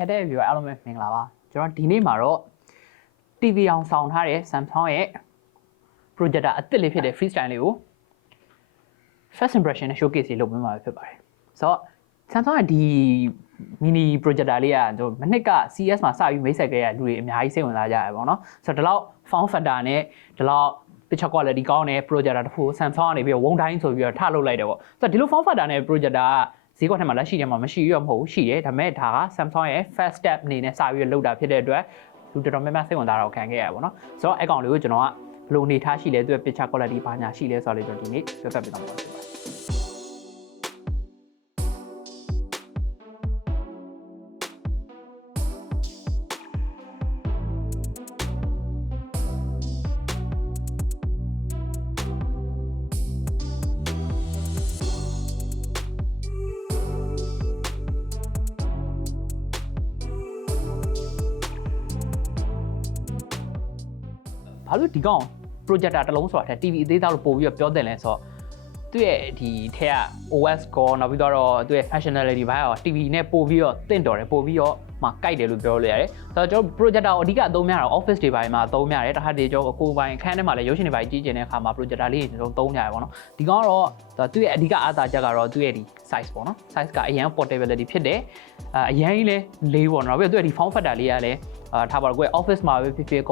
AkhayarTech viewer အားလုံးပဲမင်္ဂလာပါကျွန်တော်ဒီနေ့မှာတော့ TV အောင်ဆောင်ထားတဲ့ Samsung ရဲ့ projector အသစ်လေးဖြစ်တဲ့ Freestyle လေးကို first impression နဲ့ showcase လေးလုပ်ပေးမှာဖြစ်ပါတယ်ဆိုတော့ Samsung ရဲ့ဒီ mini projector လေးကကျွန်တော်မနှစ်က CS မှာစပြီးမိတ်ဆက်ခဲ့ရလူတွေအများကြီးစိတ်ဝင်စားကြရပါတော့ဆိုတော့ဒီလောက် form factor နဲ့ဒီလောက် picture quality ကောင်းတဲ့ projector တစ်ခု Samsung ကနေပြီးတော့ဝုန်းတိုင်းဆိုပြီးတော့ထလုပ်လိုက်တယ်ပေါ့ဆိုတော့ဒီလို form factor နဲ့ projector ကဈေးကွက်ထဲမှာလက်ရှိထဲမှာမရှိရမဟုတ်ရှိတယ်ဒါပေမဲ့ဒါက Samsung ရဲ့ first step အနေနဲ့စပြီးလုပ်တာဖြစ်တဲ့အတွက်လူတော်တော်များများစိတ်ဝင်စားတော့ခံခဲ့ရပါဘောเนาะဆိုတော့အဲ့ကောင်လေးကိုကျွန်တော်ကဘယ်လိုအနေထားရှိလဲသူရဲ့ picture quality ဘာညာရှိလဲဆိုတော့လေကျွန်တော်ဒီနေ့ပြောပြပေးသွားမှာပါဘာလို့ဒီကောင် projector တစ်လုံးဆိုတာ TV အသေးသားလို့ပို့ပြီးတော့ပြောတယ်လဲဆိုတော့သူ့ရဲ့ဒီထဲက OS ကောနောက်ပြီးတော့သူ့ရဲ့ functionality ဘာရော TV နဲ့ပို့ပြီးတော့တင့်တော်တယ်ပို့ပြီးတော့မှာကြိုက်တယ်လို့ပြောလို့ရတယ်ဆိုတော့ကျွန်တော် projector ကိုအဓိကအသုံးများတာ office တွေပိုင်းမှာသုံးများတယ်တခါတည်းကျွန်တော်ကိုယ်ပိုင်အခန်းထဲမှာလည်းရုပ်ရှင်တွေပိုင်းကြီးကျင်တဲ့အခါမှာ projector လေးကျွန်တော်သုံးများတယ်ပေါ့နော်ဒီကောင်ကတော့သူ့ရဲ့အဓိကအားသာချက်ကတော့သူ့ရဲ့ဒီ size ပေါ့နော် size ကအရင် portability ဖြစ်တယ်အရင်ကြီးလည်းလေးပေါ့နော်ပြီးတော့သူ့ရဲ့ဒီ form factor လေးကလည်းထားပါတော့ကိုယ် office မှာပဲဖြစ်ဖြစ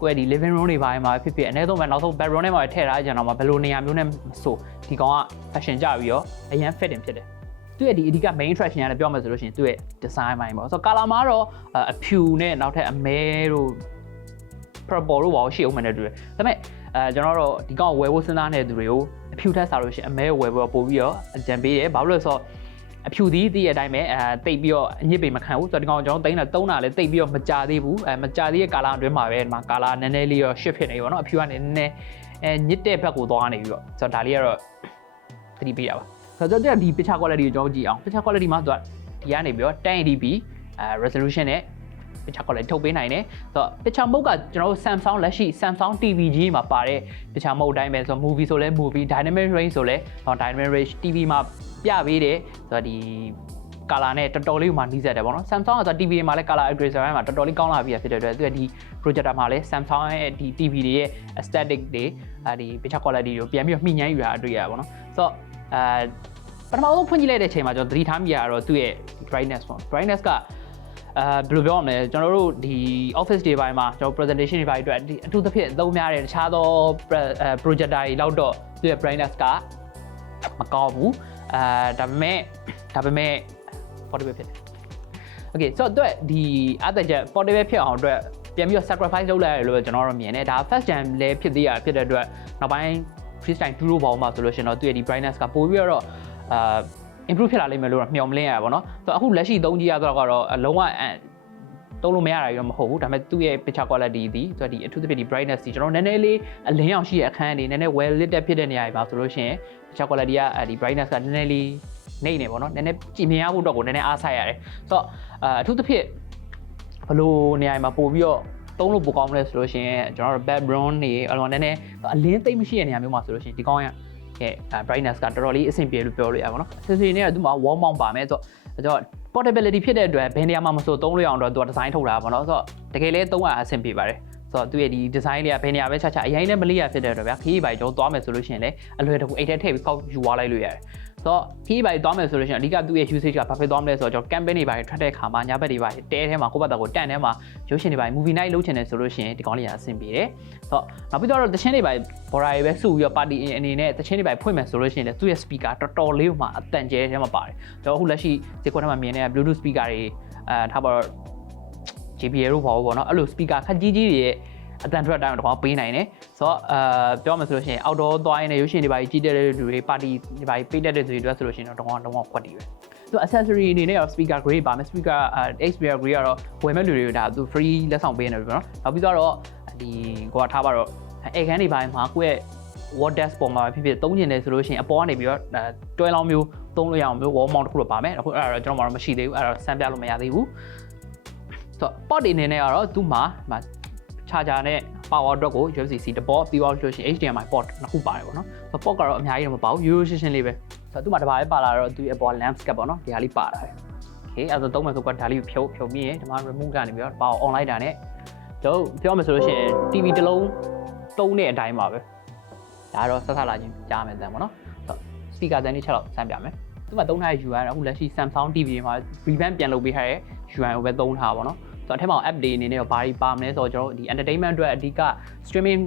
်ကိုယ်ဒီ living room တွေပိုင်းမှာဖြစ်ဖြစ်အနည်းဆုံးပဲနောက်ဆုံး bedroom ထဲမှာထည့်ထားကြတော့မှဘယ်လိုနေရာမျိုးနဲ့ဆိုဒီကောင်က fashion ကြပြီးတော့အရင် fitting ဖြစ်တယ်သူ့ရဲ့ဒီအဓိက main attraction ရတယ်ပြောမယ်ဆိုလို့ရှိရင်သူ့ရဲ့ design ပိုင်းပေါ့ဆိုတော့ color မှာတော့အဖြူနဲ့နောက်ထပ်အမဲတို့ purple တို့ပါရှိအောင်မှန်းတူတယ်ဒါပေမဲ့ကျွန်တော်တို့ဒီကောင်ဝယ်ဖို့စဉ်းစားနေတဲ့သူတွေကိုအဖြူထက်စားလို့ရှိရင်အမဲဝယ်ဖို့ပို့ပြီးတော့အကြံပေးတယ်ဘာလို့လဲဆိုတော့အဖြူသီးတည့်ရဲ့အတိုင်းပဲတိတ်ပြီးတော့အညစ်ပေမခံဘူးဆိုတော့ဒီကောင်ကျွန်တော်သုံးတာလည်းတိတ်ပြီးတော့မကြသေးဘူးမကြသေးတဲ့ကာလာအတွင်းမှာပဲဒီမှာကာလာနည်းနည်းလေးရော shift ဖြစ်နေပြီပေါ့နော်အဖြူကနေနည်းနည်းညစ်တဲ့ဘက်ကိုသွားနေပြီပေါ့ဆိုတော့ဒါလေးကတော့သတိပေးရပါဆိုတော့ဒီ picture quality ကိုကျွန်တော်ကြည့်အောင် picture quality မှာသူကဒီကနေပြီးတော့ 1080p resolution နဲ့ picture quality ထုတ်ပေးနိုင်တယ်ဆိုတော့ picture mode ကကျွန်တော်တို့ Samsung လက်ရှိ Samsung TV ကြီးမှာပါတဲ့ picture mode အတိုင်းပဲဆိုတော့ movie ဆိုလဲ movie dynamic range ဆိုလဲ dynamic range TV မှာပြပေးတယ်ဆိုတော့ဒီ color နဲ့တော်တော်လေးမှနှီးစက်တယ်ပေါ့နော် Samsung ကဆို TV တွေမှာလည်း color accuracy မှာတော်တော်လေးကောင်းလာပြီဖြစ်တဲ့အတွက်သူကဒီ projector မှာလည်း Samsung ရဲ့ဒီ TV တွေရဲ့ aesthetic တွေဒီ picture quality ကိုပြန်ပြီးတော့မှီညမ်းယူရအတွေ့ရပါပေါ့နော်ဆိုတော့ပထမဆုံးဖွင့်ကြည့်လိုက်တဲ့ချိန်မှာကျွန်တော်သတိထားမိရတော့သူ့ရဲ့ brightness ပေါ့ brightness ကဘယ်လိုပြောရမလဲကျွန်တော်တို့ဒီ office တွေပိုင်းမှာကျွန်တော် presentation တွေပိုင်းအတွက်အထူးသဖြင့်သုံးများတဲ့တခြားသော projector တွေလောက်တော့သူ့ရဲ့ brightness ကမကောင်းဘူးဒါပေမဲ့ portable ဖြစ်တယ် okay ဆိုတော့ဒီအသက်ချက် portable ဖြစ်အောင်အတွက်ပြန်ပြီးတော့ sacrifice လုပ်လိုက်ရလို့ကျွန်တော်တို့မြင်တယ်ဒါ first gen လည်းဖြစ်သေးရဖြစ်တဲ့အတွက်နောက်ပိုင်း Freestyle 2လို့ပေါ့မှာဆိုလို့ရှင်တော့သူ့ရဲ့ဒီ brightness ကပိုပြီးတော့improve ဖြစ်လာလိမ့်မယ်လို့တော့မျှော်လင့်ရပါတော့ဆိုတော့အခုလက်ရှိသုံးကြည့်ရတော့ကတော့အလုံးဝသုံးလို့မရတာရောမဟုတ်ဘူးဒါပေမဲ့သူ့ရဲ့ picture quality ဒီဆိုတော့ဒီအထူးသဖြင့်ဒီ brightness ကြီးကျွန်တော်နည်းနည်းလေးအလင်းအောင်ရှိတဲ့အခန်းတွေနည်းနည်း well lit ဖြစ်တဲ့နေရာတွေပါဆိုလို့ရှိရင် picture quality ကဒီ brightness ကနည်းနည်းလေးနေနေပေါ့နော်နည်းနည်းကြည်မြင်ရဖို့တော့ကိုနည်းနည်းအားဆိုင်ရတယ်ဆိုတော့အထူးသဖြင့်ဘလို့နေရာမှာပို့ပြီးတော့သုံးလို့ပိုကောင်းမလဲဆိုလို့ရှိရင်ကျွန်တော်တို့ background တွေအလုံးနည်းနည်းအလင်းသိမ့်မရှိတဲ့နေရာမျိုးမှာဆိုလို့ရှိရင်ဒီကောင်းရbrightness ကတော်တော်လေးအဆင်ပြေလို့ပြောလို့ရပါတော့ accessory နဲ့ကသူ့မှာ wall mount ပါမယ်ဆိုတော့ portability ဖြစ်တဲ့အတွက်ဘယ်နေရာမှာမဆိုသုံးလို့ရအောင်တော့သူက design ထုတ်တာပါတော့ဆိုတော့တကယ်လည်းသုံးရအဆင်ပြေပါတယ်ဆိုတော့သူရဲ့ဒီ design လေးကဘယ်နေရာပဲချာအရင်နဲ့မလေးရဖြစ်တဲ့အတွက်ဗျာခီးပိုင်ကျွန်တော်သွားမယ်ဆိုလို့ရှိရင်လည်းအလွယ်တကူအိတ်ထဲထည့်ပြီးခောက်ယူသွားလိုက်လို့ရတယ်ဆိုတော့ခီးပိုင်သွားမယ်ဆိုလို့ရှိရင်အဓိကသူ့ရဲ့ usage ကဘာဖြစ်သွားမလဲဆိုတော့ကျွန်တော် campaign တွေပိုင်းထွက်တဲ့ခါမှာညဘက်တွေပိုင်းတဲထဲမှာကိုယ့်ဘက်ကိုတန့်ထဲမှာရုပ်ရှင်တွေပိုင်း movie night လုပ်ချင်တယ်ဆိုလို့ရှိရင်ဒီကောင်းလေးကအဆင်ပြေတယ်ဆိုတော့နောက်ပြီးတော့တချင်းတွေပိုင်း border တွေပဲစုပြီးတော့ party အနေနဲ့တချင်းတွေပိုင်းဖွင့်မယ်ဆိုလို့ရှိရင်လည်းသူ့ရဲ့ speaker တော်တော်လေးမှအတန်ကျဲထဲမှာပါတယ်ကျွန်တော်အခုလက်ရှိဈေးကွက်ထဲမှာမြင်နေတဲ့ Bluetooth speaker တွေထားပါတော့ JBL တို့ပေါ့နော်အဲ့လို speaker ခက်ကြီးကြီးတွေရဲ့အတန်ထွက်တိုင်းတော့ပေးနိုင်တယ်ဆိုတော့ပြောမှဆိုလို့ရှိရင် outdoor သွားရင်လည်းရုပ်ရှင်တွေပါကြီးတဲ့လူတွေ party တွေပါပေးတဲ့သူတွေအတွက်ဆိုလို့ရှိရင်တော့တော့ခွက်တီးပဲသူ accessory အနေနဲ့ရော speaker grade ပါမယ် speaker speaker grade ကတော့ဝယ်မဲ့လူတွေကဒါသူ free လက်ဆောင်ပေးနေပြီပေါ့နော်နောက်ပြီးတော့ဒီကိုကထားပါတော့အိမ်ခန်းတွေပိုင်းမှာကိုယ့်ရဲ့ wall desk ပေါ်မှာဖြစ်သုံးကျင်တယ်ဆိုလို့ရှိရင်အပေါ်ကနေပြီးတော့တွဲလောင်းမျိုးသုံးလို့ရအောင်မျိုး wall mount တစ်ခုတော့ပါမယ်အခုအဲ့ဒါတော့ကျွန်တော်မှမရှိသေးဘူးအဲ့ဒါဆန်းပြလို့မရသေးဘူးဆိုတော့ port တွေအနေနဲ့ကတော့သူ့မှာcharger နဲ့ power အတွက်ကို USB-C တစ်ပေါ်ပြီးသွားလို့ရှိရင် HDMI port နှစ်ခုပါတယ်ပေါ့နော်ဆိုတော့ port ကတော့အများကြီးတော့မပါဘူး Euro ရှင်းရှင်းလေးပဲဆိုတော့သူ့မှာတစ်ပါးပဲပါလာတော့သူ့ရဲ့ lamp cap ပေါ့နော်ဒီဟာလေးပါလာတယ် โอเค okay အဲ့တော့သုံးမယ်ဆိုတော့ဒါလေးကိုဖြုတ်ပြီးရင်ဒီမှာ remove ကနေပြီးတော့ပါ online တာနဲ့တို့ပြောမယ်ဆိုလို့ရှိရင် TV တစ်လုံးသုံးတဲ့အတိုင်းပါပဲဒါတော့ဆက်လာချင်းကြားမယ်တန်ပေါ့နော်ဆိုတော့ speaker တန်းလေးချက်တော့စမ်းပြမယ်သူကသုံးထားတဲ့ UI အခုလက်ရှိ Samsung TV တွေမှာ revamp ပြန်လုပ်ပေးထားတဲ့ UI ကိုပဲသုံးထားပါတော့ဆိုတော့အထက်မှာ app တွေအနေနဲ့ဘာတွေပါမလဲဆိုတော့ကျွန်တော်ဒီ entertainment အတွက်အဓိက streaming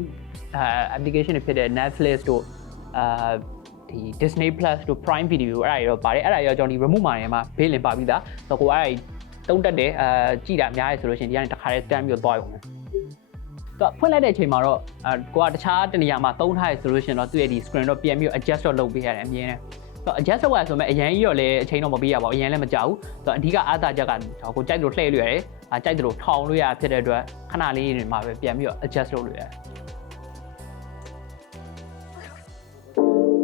application တွေဖြစ်တဲ့ Netflix တို့ဒီ Disney Plus တို့ Prime Video အဲ့ဒါတွေတော့ပါတယ်အဲ့ဒါရောကျွန်တော်ဒီ remote မှာနေမှာဘေးလင်ပါပြီးသားဆိုတော့ကိုအဲ့ဒါတုံးတက်တယ်ကြည့်တာအများကြီးဆိုလို့ရှိရင်ဒီကနေတစ်ခါတည်းတန်းပြီးတော့သွားရုံပဲတော့ဖွင့်လိုက်တဲ့အချိန်မှာတော့ကိုကတခြားတနေရာမှာသုံးထားရဆိုလို့ရှိရင်တော့သူ့ရဲ့ဒီ screen တော့ပြန်ပြီးတော့ adjust တော့လုပ်ပေးရတယ်အမြင်နဲ့ဆိုတော့ adjust လုပ်ရဆိုမဲ့အရင်ကြီးတော့လည်းအချိန်တော့မပေးရပါဘူးအရင်လည်းမကြောက်ဘူးဆိုတော့အဓိကအားသာချက်ကကိုကြိုက်လို့လှည့်လို့ရတယ်ကြိုက်တယ်လို့ထောင်လို့ရဖြစ်တဲ့အတွက်ခဏလေးနေမှာပဲပြန်ပြီးတော့ adjust လုပ်လို့ရတယ်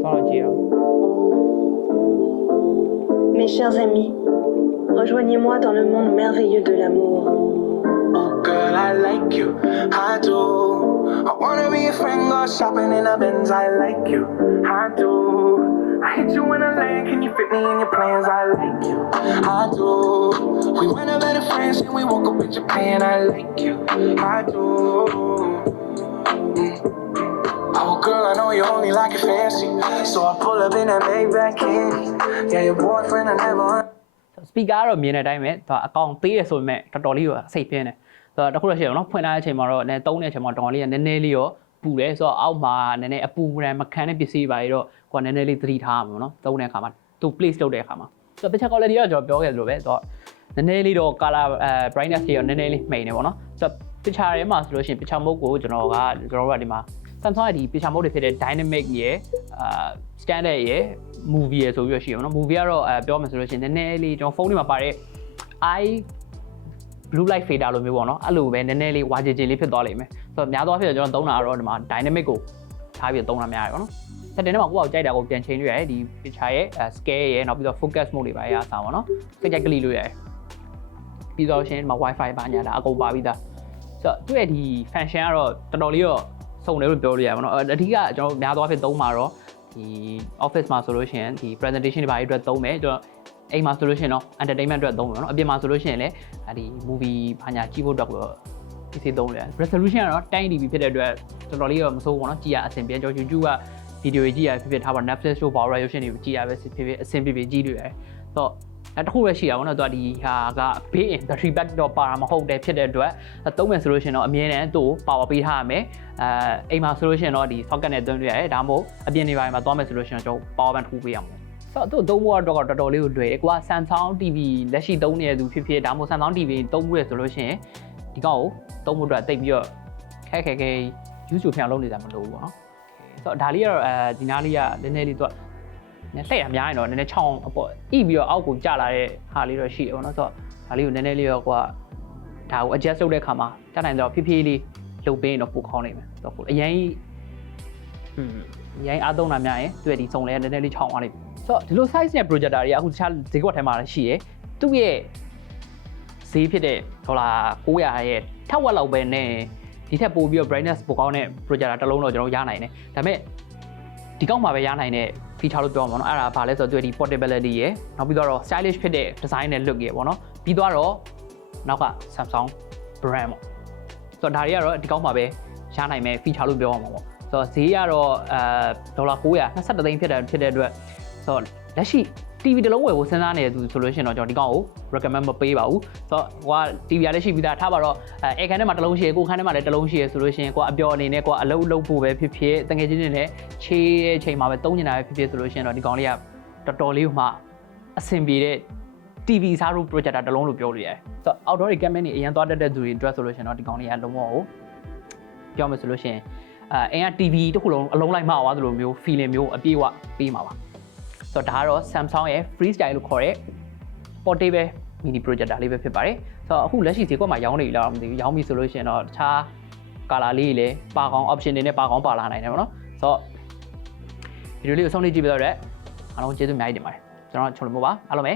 တော့ကြည့်အောင် Mes chers amis, rejoignez-moi dans le monde merveilleux de l'amour. Oh girl, I like you, I do. I wanna be a friend, go shopping in a Benz. I like you, I do. I hit you in a lane, can you fit me in your plans? I like you, I do. We went out better friends and we woke up with your plan. I like you, I do. Oh girl, I know you only like it fancy, so I pull up in that Maybach candy. Yeah, your boyfriend I never. speaker တော့မြင်တဲ့အတိုင်းပဲသူအကောင်ပေးရဆိုပေမဲ့တော်တော်လေးကိုစိတ်ပြင်းတယ်ဆိုတော့တခုတော့ရှိအောင်နော်ဖွင့်ထားတဲ့အချိန်မှာတော့နည်းသုံးတဲ့အချိန်မှာတော်တော်လေးကနည်းနည်းလေးရောပူတယ်ဆိုတော့အောက်မှာနည်းနည်းအပူရံမခံတဲ့ပစ္စည်းပါတွေတော့ကိုကနည်းနည်းလေးသတိထားမှာနော်သုံးတဲ့အခါမှာသူ place လုပ်တဲ့အခါမှာဆိုတော့ picture quality ကကျွန်တော်ပြောခဲ့သလိုပဲဆိုတော့နည်းနည်းလေးတော့ color brightness တွေရောနည်းနည်းလေးမှိန်နေပေါ့နော်ဆိုတော့ picture ထဲမှာဆိုလို့ရှိရင် picture mode ကိုကျွန်တော်တို့ကဒီမှာ Samsung ရဲ့ဒီ picture mode တွေဖြစ်တဲ့ dynamic ရယ်standard ရယ် movie ရယ်ဆိုပြီးတော့ရှိရပါတော့ movie ကတော့ပြောမယ်ဆိုလို့ရှိရင်နည်းနည်းလေးကျွန်တော်ဖုန်းထဲမှာပါတဲ့ eye blue light fader လိုမျိုးပေါ့နော်အဲ့လိုပဲနည်းနည်းလေးဝါကြည်လေးဖြစ်သွားလိမ့်မယ်ဆိုတော့များသောအားဖြင့်ကျွန်တော်သုံးတာကတော့ဒီမှာ dynamic ကိုထားပြီးသုံးတာများတယ်ပေါ့နော်ဆက်တင်ထဲမှာကိုယ့်အကိုကြိုက်တာကိုပြန်ချိန်လို့ရတယ်ဒီ picture ရဲ့ scale ရဲ့နောက်ပြီးတော့ focus mode တွေပါရအောင်ပေါ့နော်စိတ်ကြိုက်ကလေးလို့ရတယ်ပြီးတော့ရှင်ဒီမှာ wifi ပါညာတာအကုန်ပါပြီးသားဆိုတော့သူ့ရဲ့ဒီ function ကတော့တော်တော်လေးတော့စုံတယ်လို့ပြောလို့ရပါတော့အဓိကကျွန်တော်များသောအားဖြင့်သုံးမှာတော့ဒီ office မှာဆိုလို့ရှိရင်ဒီ presentation တွေဘာတွေအတွက်သုံးမယ်ကျွန်တော်အိမ်မှာဆိုလို့ရှိရင်တော့ entertainment အတွက်သုံးမယ်နော်အပြင်မှာဆိုလို့ရှိရင်လည်းဒီ movie ဘာညာကြည့်ဖို့အတွက်ကို PC သုံးတယ် resolution ကတော့ 10db ဖြစ်တဲ့အတွက်တော်တော်လေးတော့မဆိုးဘူးနော်ကြည့်ရအဆင်ပြေကျွန်တော် YouTube က video တွေကြည့်ရဖြစ်ထားပါ Netflix တို့ Power Resolution တွေကြည့်ရပဲဖြစ်ဖြစ်အဆင်ပြေကြည့်လို့ရတယ်ဆိုတော့တခုပဲရှိတာပေါ့နော်သူကဒီဟာကဘေး battery back တော့ပါမှာမဟုတ်တယ်ဖြစ်တဲ့အတွက်သုံးမယ်ဆိုလို့ရှိရင်တော့အမြဲတမ်းသူ့ power ပေးထားရမယ်အိမ်မှာဆိုလို့ရှိရင်တော့ဒီ socket နဲ့သွင်းလို့ရတယ်ဒါမှမဟုတ်အပြင်နေပိုင်းမှာသွားမယ်ဆိုလို့ရှိရင်ကျွန်တော် power bank ထိုးပေးရမှာဆိုတော့သူ့သုံးဖို့တော့တော်တော်လေးကိုလွယ်တယ်ကိုက Samsung TV လက်ရှိသုံးနေတဲ့သူဖြစ်ဖြစ်ဒါမှမဟုတ် Samsung TV သုံးဖို့ရဆိုလို့ရှိရင်ဒီကောင်ကိုသုံးဖို့အတွက်တိတ်ပြီးတော့ခဲ YouTube ဖြောင်းလုပ်နေတာမလိုဘူးပေါ့နော်ဆိုတော့ဒါလေးကတော့ဒီနားလေးကနည်းနည်းလေးသူကလှည့်ရအများရင်တော့နည်းနည်းချောင်းအပေါ့ဣပြီးတော့အောက်ကိုကျလာတဲ့ဟာလေးတော့ရှိတယ်ပေါ့နော်ဆိုတော့ဒါလေးကိုနည်းနည်းလေးတော့ကိုကဒါကို adjust လုပ်တဲ့အခါမှာတတ်နိုင်တော့ဖြည်းဖြည်းလေးလုပ်ပေးရင်တော့ပိုကောင်းနိုင်မယ်ဆိုတော့အရင်အားသုံးတာများရင်သူ့ရဲ့ဒီစုံလေးကနည်းနည်းလေးချောင်းသွားလိမ့်မယ်ဆိုတော့ဒီလို size နဲ့ projector တွေကအခုတခြားဈေးကွက်ထဲမှာလည်းရှိတယ်သူ့ရဲ့ဈေးဖြစ်တဲ့$900ရဲ့ထက်ဝက်လောက်ပဲနဲ့ဒီထက်ပိုပြီးတော့ brightness ပိုကောင်းတဲ့ projector တစ်လုံးတော့ကျွန်တော်ရနိုင်တယ်ဒါပေမဲ့ဒီကောက်မှာပဲရနိုင်တဲ့ feature လို့ပြောမှာပေါ့နော်အဲ့ဒါဘာလဲဆိုတော့သူဒီ portability ရယ်နောက်ပြီးတော့ stylish ဖြစ်တဲ့ design နဲ့ look ရယ်ပေါ့နော်ပြီးတော့နောက်က Samsung brand ပေါ့ဆိုတော့ဒါတွေကတော့ဒီကောက်မှာပဲရနိုင်မဲ့ feature လို့ပြောမှာပေါ့ဆိုတော့ဈေးကတော့$900 23သိန်းဖြစ်တဲ့အတွက်ဆိုတော့လက်ရှိ TV တစ်လုံးဝယ်ဖို့စဉ်းစားနေတဲ့သူဆိုလို့ရှိရင်တော့ကျွန်တော်ဒီကောင်ကို recommend မပေးပါဘူးဆိုတော့ဟိုက TV ရလည်းရှိပြီးသားထားပါတော့အခန်းထဲမှာတစ်လုံးရှိရကိုခန်းထဲမှာလည်းတစ်လုံးရှိရဆိုလို့ရှိရင်ကိုကအပျော်အနေနဲ့ကိုကအလုပ်လုပ်ဖို့ပဲဖြစ်ဖြစ်တကယ်ချင်းနဲ့ချေးတဲ့ချိန်မှာပဲသုံးနေတာပဲဖြစ်ဖြစ်ဆိုလို့ရှိရင်တော့ဒီကောင်လေးကတော်တော်လေးမှအဆင်ပြေတဲ့ TV စားလို့ projector တစ်လုံးလို့ပြောလို့ရတယ်ဆိုတော့ outdoor camera တွေအရင်သွားတတ်တဲ့သူတွေ dress ဆိုလို့ရှိရင်တော့ဒီကောင်လေးကလုံးဝကိုပြောမယ်ဆိုလို့ရှိရင်အိမ်က TV တစ်ခုလုံးအလုံးလိုက်မှသွားသလိုမျိုး feeling မျိုးအပြည့်အဝပေးမှာပါဆိုတော့ဒါကတော့ Samsung ရဲ့ Freestyle လို့ခေါ်တဲ့ portable mini projector လေးပဲဖြစ်ပါတယ်ဆိုတော့အခုလက်ရှိဈေးကွက်မှာရောင်းနေလားမသိဘူးရောင်းပြီဆိုလို့ရှိရင်တော့တခြား color လေးတွေလည်းပါကောင်း option တွေနဲ့ပါကောင်းပါလာနိုင်တယ်ပေါ့နော်ဆိုတော့ video လေးကိုဆုံးဖြတ်ကြည့်ပြတော့တဲ့အားလုံးကျေးဇူးအများကြီးတင်ပါတယ်ကျွန်တော်ချုပ်လို့ပါအားလုံးပဲ